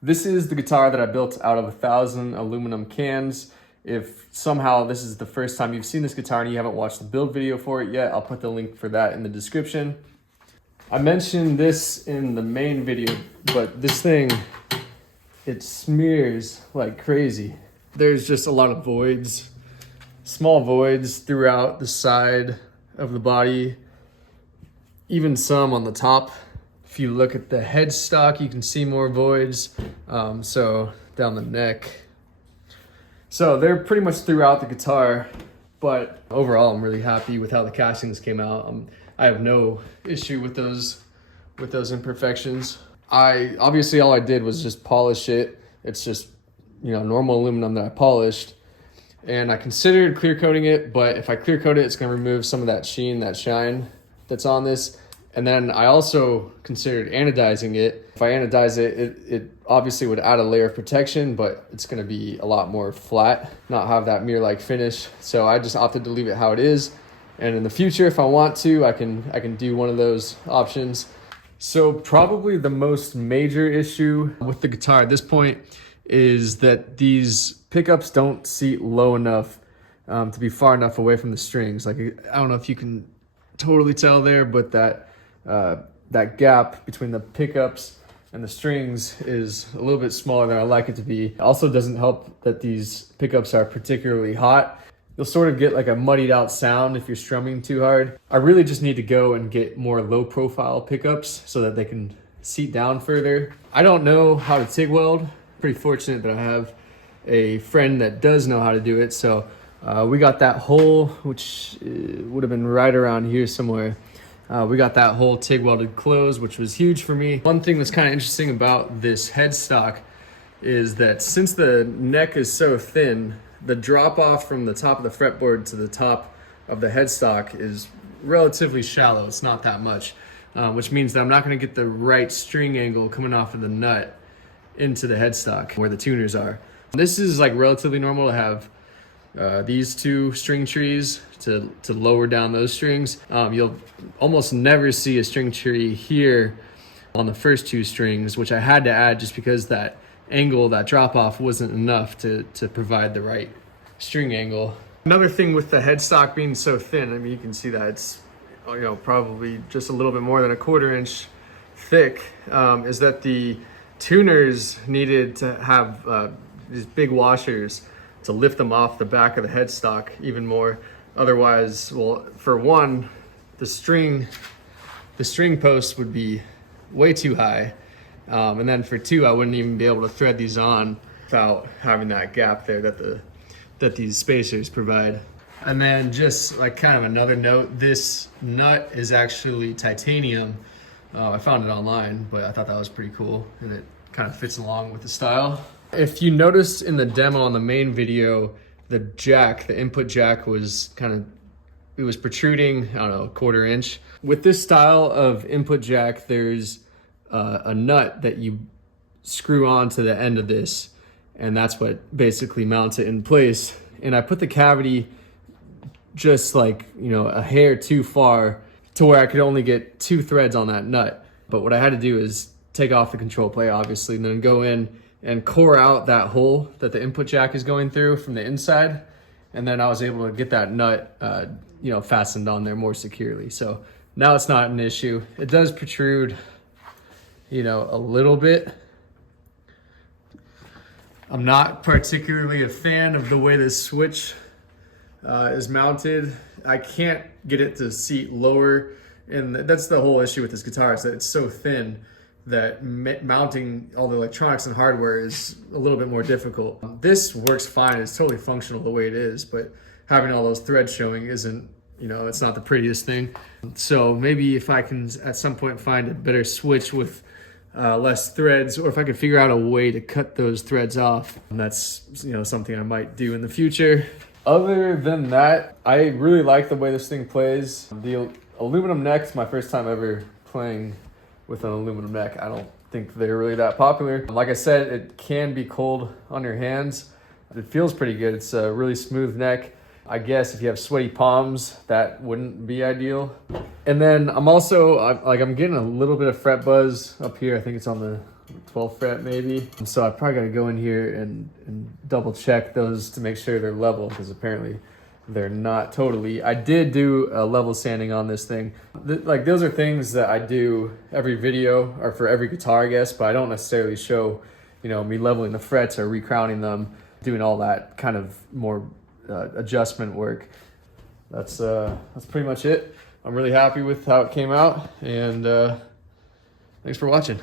This is the guitar that I built out of 1,000 aluminum cans. If somehow this is the first time you've seen this guitar and you haven't watched the build video for it yet, I'll put the link for that in the description. I mentioned this in the main video, but this thing, it smears like crazy. There's just a lot of voids, small voids throughout the side of the body, even some on the top. If you look at the headstock, you can see more voids. So down the neck. So they're pretty much throughout the guitar, but overall I'm really happy with how the castings came out. I have no issue with those imperfections. Obviously all I did was just polish it. It's just, normal aluminum that I polished. And I considered clear coating it, but if I clear coat it, it's gonna remove some of that sheen, that shine that's on this. And then I also considered anodizing it. If I anodize it, it obviously would add a layer of protection, but it's gonna be a lot more flat, not have that mirror-like finish. So I just opted to leave it how it is. And in the future, if I want to, I can do one of those options. So probably the most major issue with the guitar at this point is that these pickups don't seat low enough to be far enough away from the strings. Like, I don't know if you can totally tell there, but that gap between the pickups and the strings is a little bit smaller than I like it to be. It also doesn't help that these pickups are particularly hot. You'll sort of get like a muddied out sound if you're strumming too hard. I really just need to go and get more low profile pickups so that they can seat down further. I don't know how to TIG weld. Pretty fortunate that I have a friend that does know how to do it. So we got that hole, which would have been right around here somewhere. We got that hole TIG welded closed, which was huge for me. One thing that's kind of interesting about this headstock is that since the neck is so thin, the drop off from the top of the fretboard to the top of the headstock is relatively shallow. It's not that much, which means that I'm not going to get the right string angle coming off of the nut into the headstock where the tuners are. This is like relatively normal to have these two string trees to lower down those strings. You'll almost never see a string tree here on the first two strings, which I had to add just because that angle, that drop off wasn't enough to provide the right string angle. Another thing with the headstock being so thin, I mean, you can see that it's probably just a little bit more than a 1/4 inch thick, is that the tuners needed to have these big washers to lift them off the back of the headstock even more. Otherwise, well, for one, the string post would be way too high. And then for two, I wouldn't even be able to thread these on without having that gap there that these spacers provide. And then just like kind of another note, this nut is actually titanium. I found it online, but I thought that was pretty cool, and it kind of fits along with the style. If you noticed in the demo on the main video, the input jack was it was protruding, I don't know, a 1/4 inch. With this style of input jack, there's a nut that you screw on to the end of this, and that's what basically mounts it in place. And I put the cavity just like, a hair too far to where I could only get 2 threads on that nut. But what I had to do is take off the control plate, obviously, and then go in and core out that hole that the input jack is going through from the inside. And then I was able to get that nut, fastened on there more securely. So now it's not an issue. It does protrude, a little bit. I'm not particularly a fan of the way this switch is mounted. I can't get it to seat lower, and that's the whole issue with this guitar, is that it's so thin that mounting all the electronics and hardware is a little bit more difficult. This works fine, it's totally functional the way it is, but having all those threads showing isn't, it's not the prettiest thing. So maybe if I can at some point find a better switch with less threads, or if I could figure out a way to cut those threads off, that's something I might do in the future. Other than that, I really like the way this thing plays. The aluminum neck's my first time ever playing with an aluminum neck. I don't think they're really that popular. Like I said, it can be cold on your hands. It feels pretty good. It's a really smooth neck. I guess if you have sweaty palms, that wouldn't be ideal. And then I'm getting a little bit of fret buzz up here. I think it's on the 12th fret maybe. So I probably gotta go in here and double check those to make sure they're level, because apparently they're not totally. I did do a level sanding on this thing. Like those are things that I do every video or for every guitar, I guess, but I don't necessarily show, you know, me leveling the frets or recrowning them, doing all that kind of more adjustment work. That's pretty much it. I'm really happy with how it came out, and thanks for watching.